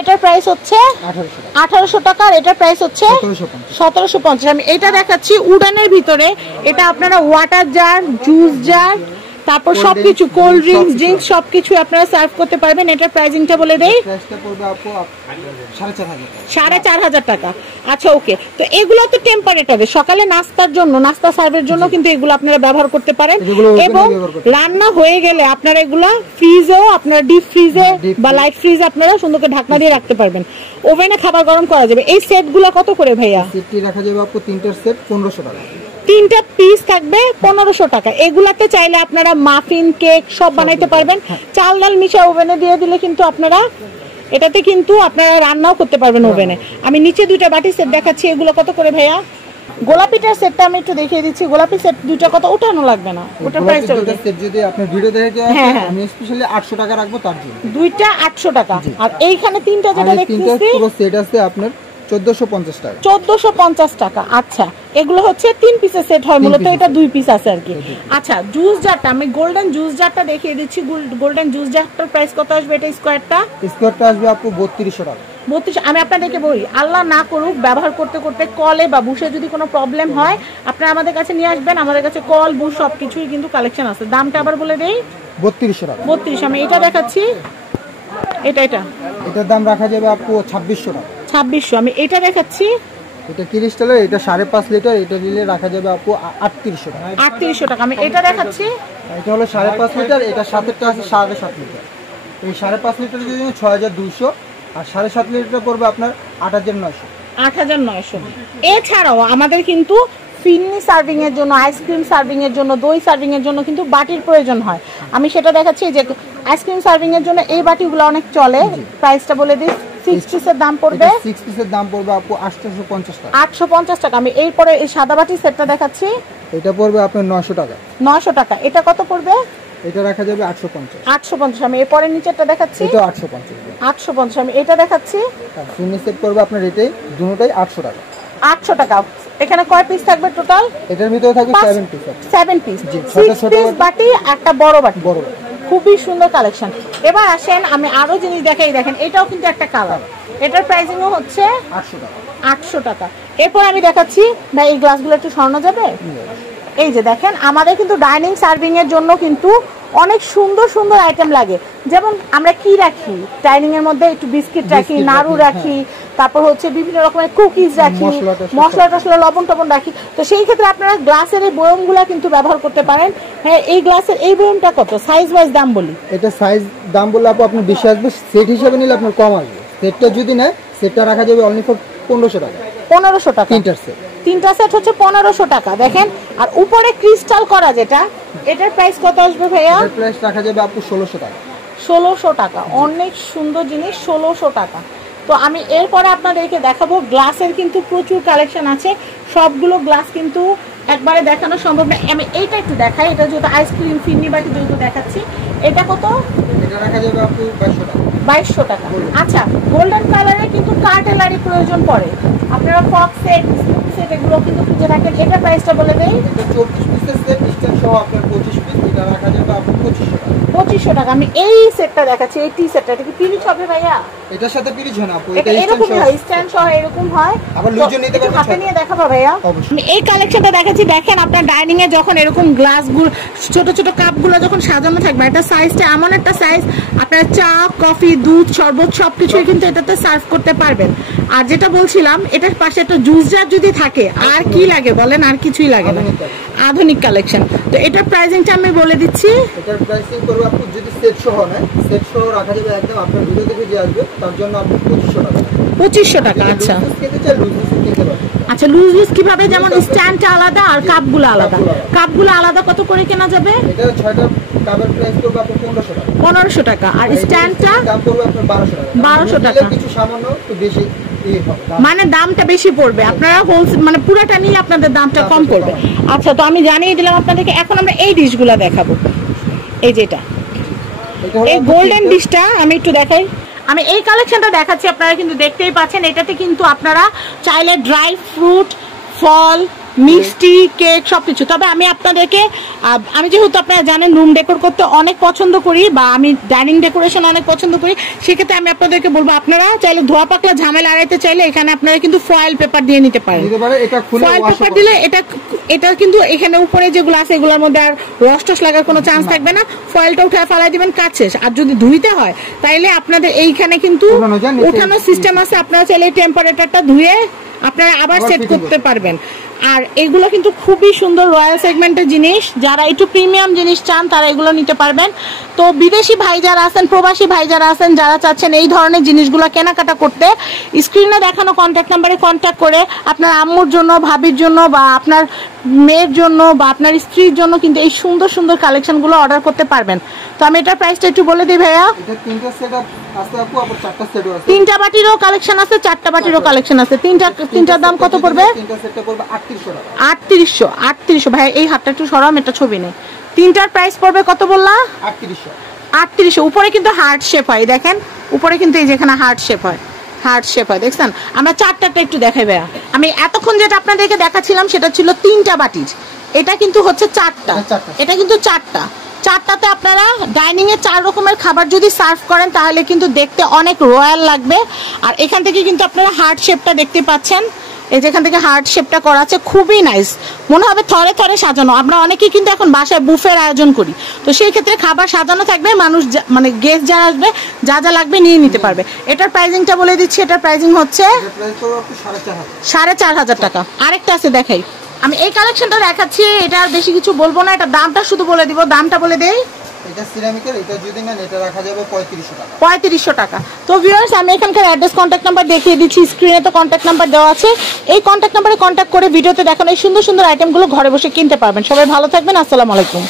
এটার প্রাইস হচ্ছে 1800 টাকা আর এটার প্রাইস হচ্ছে 1750। আমি এটা দেখাচ্ছি উডানের ভিতরে। এটা আপনারা ওয়াটার জার, জুস জার, তারপর সবকিছু কোল্ড ড্রিঙ্কস সবকিছু আপনারা সার্ভ করতে পারবেন। এটার প্রাইসিংটা বলে দেই, 4500 টাকা। আচ্ছা ওকে, তো এগুলো তো টেম্পারেচারে সকালে নাস্তার জন্য, নাস্তা সার্ভের জন্য কিন্তু এগুলো আপনারা ব্যবহার করতে পারেন। এবং রান্না হয়ে গেলে আপনারা এগুলো ফ্রিজেও, আপনারা ডিপ ফ্রিজে বা লাইট ফ্রিজে আপনারা সুন্দর করে ঢাকনা দিয়ে রাখতে পারবেন। ওভেনে খাবার গরম করা যাবে। এই সেটগুলো কত করে ভাইয়া? সেটটি রাখা যাবে আপু 3টার সেট 1500 টাকা। 3টা পিস থাকবে 1500 টাকা। এগুলাতে চাইলে আপনারা মাফিন, কেক সব বানাইতে পারবেন। চাল ডাল মিশা ওভেনে দিয়ে দিলে কিন্তু আপনারা এটাতে কিন্তু আপনারা রান্নাও করতে পারবেন ওভেনে। আমি নিচে 2টা বাটি সেট দেখাচ্ছি, এগুলো কত করে ভাইয়া? গোলাপিটার সেটটা আমি একটু দেখিয়ে দিচ্ছি। গোলাপি সেট 2টা কত? উঠানো লাগবে না, ওটার প্রাইসটা সেট যদি আপনি ভিডিও দেখে আমি স্পেশালি 800 টাকা রাখবো তার জন্য। 2টা 800 টাকা। আর এইখানে 3টা যেটা দেখতেছি পুরো সেট আছে আপনার 1450 টাকা। 1450 টাকা। আচ্ছা, এগুলো হচ্ছে 3 পিসের সেট হয়, মূলত এটা 2 পিস আছে আর কি। আচ্ছা, জুস জারটা আমি গোল্ডেন জুস জারটা দেখিয়ে দিচ্ছি। গোল্ডেন জুস জারটার প্রাইস কত আসবে? এটা স্কয়ারটা আসবে আপু 3200 টাকা। 32। আমি আপনাদেরকে বলি, আল্লাহ না করুক ব্যবহার করতে করতে কলে বা বুশে যদি কোনো প্রবলেম হয়, আপনারা আমাদের কাছে নিয়ে আসবেন। আমাদের কাছে কল, বুশ সবকিছুই কিন্তু কালেকশন আছে। দামটা আবার বলে দেই, 3200 টাকা। 32। আমি এটা দেখাচ্ছি, এটার দাম রাখা যাবে আপু 2600 টাকা। 2600। আমি এটা দেখাচ্ছি, এটা ক্রিস্টালের, এটা 5.5 লিটার, এটা নিলে রাখা যাবে আপু 3800 টাকা। 3800 টাকা। আমি এটা দেখাচ্ছি, এটা হলো 5.5 লিটার, এটা সাথেরটা আছে 7.5 লিটার। এই 5.5 লিটার যদি 6200 আর 7.5 লিটার পড়বে আপনার 8900। 8900। এছাড়াও আমাদের কিন্তু ফিন্নি সার্ভিং এর জন্য, আইসক্রিম সার্ভিং এর জন্য, দই সার্ভিং এর জন্য কিন্তু বাটির প্রয়োজন হয়। আমি সেটা দেখাচ্ছি যে আইসক্রিম সার্ভিং এর জন্য এই বাটিগুলো অনেক চলে। প্রাইসটা বলে দিই, 6 পিসের দাম পড়বে, 6 পিসের দাম পড়বে আপু 850 টাকা। 850 টাকা। আমি এরপরে এই সাদা বাটি সেটটা দেখাচ্ছি, এটা পড়বে আপনার 900 টাকা। 900 টাকা। এটা কত পড়বে? এটা রাখা যাবে 850। 850। আমি এরপরে নিচেরটা দেখাচ্ছি, এটা 850। 850। আমি এটা দেখাচ্ছি, ফিনিশ সেট পড়বে আপনার এটাই দুটোটাই 800 টাকা। 800 টাকা। এখানে কয় পিস থাকবে টোটাল? এটার ভিতরে থাকবে 7 পিস। 7 পিস, 6 পিস বাটি, একটা বড় বাটি। খুবই সুন্দর কালেকশন। এবার আসেন আমি আরো জিনিস দেখাই। দেখেন, এটাও কিন্তু একটা কালার। এটার প্রাইসিংও হচ্ছে 800 টাকা। 800 টাকা। এরপর আমি দেখাচ্ছি, ভাই এই গ্লাসগুলো একটু সরানো যাবে? এই যে দেখেন, আমাদের কিন্তু ডাইনিং সার্ভিং এর জন্য কিন্তু অনেক সুন্দর সুন্দর আইটেম লাগে। যেমন আমরা কি রাখি ডাইনিং এর মধ্যে? একটু বিস্কিট রাখি, নাড়ু রাখি, তারপর হচ্ছে বিভিন্ন রকমের কুকিজ রাখি, মশলা টশলা, লবণ টবণ রাখি। তো সেই ক্ষেত্রে আপনারা গ্লাসের এই বয়মগুলা কিন্তু ব্যবহার করতে পারেন। হ্যাঁ, এই গ্লাসের এই বয়মটা কত? সাইজ ওয়াইজ দাম বলি। এটা সাইজ দাম বললে আপু আপনি বেশি আসবে, সেট হিসেবে নিলে আপনার কম আসবে। সেটটা যদি নেয়, সেটটা রাখা যাবে অনলি ফর 1500 টাকা। 1500 টাকা। 3টা সেট হচ্ছে 1500 টাকা। দেখেন, আর উপরে ক্রিস্টাল করা যেটা, এটার প্রাইস কত আসবে ভাইয়া? এটার প্রাইস রাখা যাবে আপু 1600 টাকা। 1600 টাকা। অনেক সুন্দর জিনিস, 1600 টাকা। তো আমি এরপরে আপনাদেরকে দেখাবো গ্লাসের কিন্তু প্রচুর কালেকশন আছে। সবগুলো গ্লাস কিন্তু একবারে দেখানো সম্ভব না। আমি এইটা একটু দেখাই। এটা যেহেতু আইসক্রিম ফিন্নি বাটি যেহেতু দেখাচ্ছি, এটা কত? এটা রাখা যাবে আপু 2200 টাকা। 2200 টাকা। আচ্ছা, গোল্ডেন কালারে কিন্তু কার্টেলারি প্রয়োজন পড়ে। আপনারা ফক সেট, সেট এগুলো কিন্তু খুঁজে রাখেন। এটা প্রাইসটা বলে দেই, এটা 24 পিসের সেট, স্ট্যান্ড সহ আপনার 25 পিস। এটা রাখা যাবে আপু 2500 টাকা। 2500 টাকা। আমি এই সেটটা দেখাচ্ছি, এই টি সেটটা। এটা কি পিরিচ হবে ভাইয়া? এটার সাথে পিরিচ হয় না আপু, এটা এরকম হয়, স্ট্যান্ড সহ এরকম হয়। আবার লুজও নিতে পারবেন। হাতে নিয়ে দেখাবো ভাইয়া? আমি এই কালেকশনটা দেখাচ্ছি। দেখেন, আপনার ডাইনিং এ যখন এরকম গ্লাসগুলো, ছোট ছোট কাপগুলো যখন সাজানো থাকবে, এটা সাইজটা এমন একটা সাইজ, আপনারা চা, কফি, দুধ, শরবত সবকিছুই কিন্তু এটাতে সার্ভ করতে পারবেন। আর যেটা বলছিলাম, এটার পাশে একটা জুস জার যদি থাকে, আর কি লাগে বলেন? আর কিছুই লাগে না। আধুনিক কালেকশন। তো এটার প্রাইসিংটা আমি বলে দিচ্ছি। এটার প্রাইসিং করব আপু যদি সেট সহ নেয়, সেট সহ রাখা যাবে একদম আপনার ভিডিও দেখে যে আসবে তার জন্য আপনি 2500 টাকা। 2500 টাকা। আচ্ছা আচ্ছা, লুজ লুজ কিভাবে? যেমন স্ট্যান্ডটা আলাদা আর কাপগুলো আলাদা। কাপগুলো আলাদা কত করে কেনা যাবে? এটা 6টা কাপের প্রাইস করবে আপনি 1500 টাকা। 1500 টাকা। আর স্ট্যান্ডটা দাম পড়বে আপনার 1200 টাকা। 1200 টাকা। কিছু সামান্য একটু বেশি মানে দামটা বেশি পড়বে। আপনারা হোলসেল মানে পুরোটা নিলে আপনাদের দামটা কম পড়বে। আচ্ছা, তো আমি জানিয়ে দিলাম আপনাদেরকে। এখন আমরা এই ডিশগুলো দেখাবো। এই যেটা এই গোল্ডেন ডিশটা আমি একটু দেখাই। আমি এই কালেকশনটা দেখাচ্ছি, আপনারা কিন্তু দেখতেই পাচ্ছেন। এটাতে কিন্তু আপনারা চাইলে ড্রাই ফ্রুট, ফল, মিষ্টি কেক সবকিছু। তবে আমি আপনাদেরকে আমি যেহেতু আপনারা জানেন রুম ডেকোর করতে অনেক পছন্দ করি বা আমি ডাইনিং ডেকোরেশন অনেক পছন্দ করি, সেক্ষেত্রে আমি আপনাদেরকে বলবো আপনারা চাইলে ধোয়া পাকলা ঝামেলা এড়াইতে চাইলে এখানে আপনারা কিন্তু ফয়েল পেপার দিয়ে নিতে পারেন। ফয়েল পেপার দিলে এটা কিন্তু এখানে উপরে যেগুলো আছে এগুলোর মধ্যে আর রস টস লাগার কোনো চান্স থাকবে না। ফয়েলটা উঠে ফেলাই দিবেন, কাজ শেষ। আর যদি ধুইতে হয় তাইলে আপনাদের এইখানে কিন্তু উঠানোর সিস্টেম আছে, আপনারা চাইলে টেম্পারেচারটা ধুয়ে আপনারা আবার সেট করতে পারবেন। আর এগুলো কিন্তু খুবই সুন্দর রয়্যাল সেগমেন্টের জিনিস, যারা একটু প্রিমিয়াম জিনিস চান তারা এগুলো নিতে পারবেন। তো বিদেশি ভাই যারা আছেন, প্রবাসী ভাই যারা আছেন, যারা চাচ্ছেন এই ধরনের জিনিসগুলো কেনাকাটা করতে, স্ক্রিনে দেখানো কন্ট্যাক্ট নাম্বারে কন্ট্যাক্ট করে আপনার আম্মুর জন্য, ভাবির জন্য বা আপনার মেয়ের জন্য বা আপনার স্ত্রীর জন্য কিন্তু এই সুন্দর সুন্দর কালেকশনগুলো অর্ডার করতে পারবেন। তো আমি এটার প্রাইসটা একটু বলে দিই ভাইয়া। তিনটা বাটিরও কালেকশন আছে, চারটা বাটিরও কালেকশন আছে। তিনটার দাম কত পড়বে? 3800 ভাই এই হাতটা একটু সরাম, এটা ছবি নেই। তিনটার প্রাইস পড়বে কত বললা? 3800। উপরে কিন্তু হার্ট শেপ হয়, দেখেন উপরে কিন্তু এই যেখানে হার্ট শেপ হয়, হার্ট শেপ হয়, দেখছেন? আমরা চারটাটা একটু দেখাই ভাইয়া। আমি এতক্ষণ যেটা আপনাদেরকে দেখাচ্ছিলাম সেটা ছিল তিনটা বাটির, এটা কিন্তু হচ্ছে চারটা, এটা কিন্তু চারটাতে আপনারা ডাইনিং এ 4 রকমের খাবার যদি সার্ভ করেন তাহলে কিন্তু দেখতে অনেক রয়্যাল লাগবে। আর এখান থেকে কিন্তু আপনারা হার্ট শেপটা দেখতে পাচ্ছেন, এই যেখান থেকে হার্ট শেপটা করা আছে, খুবই নাইস, মনে হবে থরে থরে সাজানো। আমরা অনেকেই কিন্তু এখন বাসায় বুফের আয়োজন করি, তো সেই ক্ষেত্রে খাবার সাজানো থাকবে, মানুষ মানে গেস্ট যারা আসবে যা যা লাগবে নিয়ে নিতে পারবে। এটার প্রাইসিংটা বলে দিচ্ছি, এটার প্রাইসিং হচ্ছে 4500 টাকা। আরেকটা আছে দেখাই, আমি এই কালেকশনটা দেখাচ্ছি, এটা আর বেশি কিছু বলবো না, এটা দামটা শুধু বলে দিব। দামটা বলে দেই, এটা সিরামিকের, এটা যদি নেন এটা রাখা যাবে 3500 টাকা। 3500 টাকা। তো ভিউয়ার্স আমি এখানকার অ্যাড্রেস কন্ট্যাক্ট নাম্বার দেখিয়ে দিচ্ছি, স্ক্রিনে তো কন্ট্যাক্ট নাম্বার দেওয়া আছে। এই কন্ট্যাক্ট নাম্বারে কন্ট্যাক্ট করে ভিডিওতে দেখানো এই সুন্দর সুন্দর আইটেমগুলো ঘরে বসে কিনতে পারবেন। সবাই ভালো থাকবেন, আসসালামু আলাইকুম।